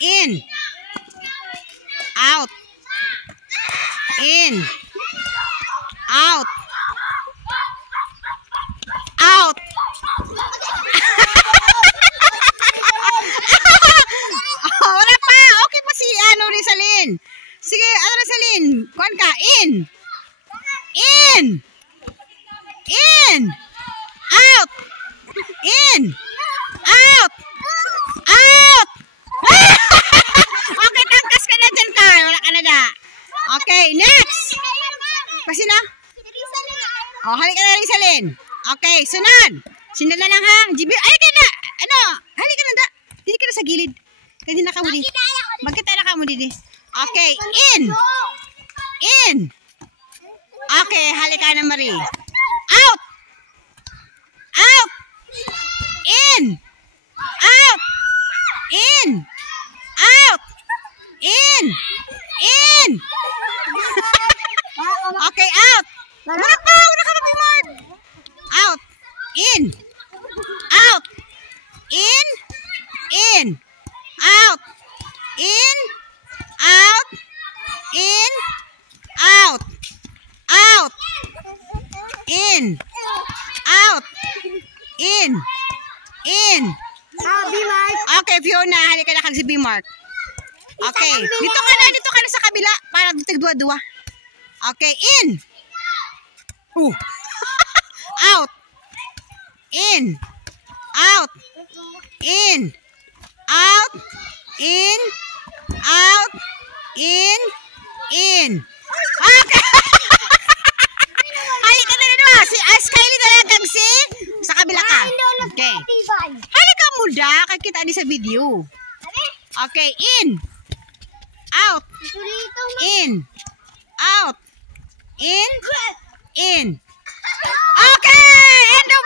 In. Out. In. Out. Out. Wala pa. Okay pa si Rizalyn. Sige, Rizalyn. Kuhan ka. In. In. In. Out. In. Out. Out. Okay, tangkas ka na dyan ka. Wala ka na da. Okay, next. Kasi na. Halika na Rizalyn. Okay, sunod. Sunod na lang ha. Ay, ka na. Ano? Halika na da. Hindi ka na sa gilid. Hindi na ka muli. Magkita na ka muli di. Okay, in. In. Okay, halika na Marie. Out. Out. In. Out. In. Out. In. In. Okay, out. Wala pa. Wala ka mapimod. Out. In. Out. In. In. Out. In. Out. In. Out. Out. In. Out. In. In. B-Mark. Okay, Fiona, halika na kag si B-Mark. Okay, dito ka na sa kabila para tigdua-dua. Okay, in. Out. In. Out. In. Out. In. Out. In. In. Okay. Halika na naman. Si Kylie talagang sa kabila ka. Okay. Halika mo da. Kakita di sa video. Okay. In. Out. In. Out. In. In. Okay. And the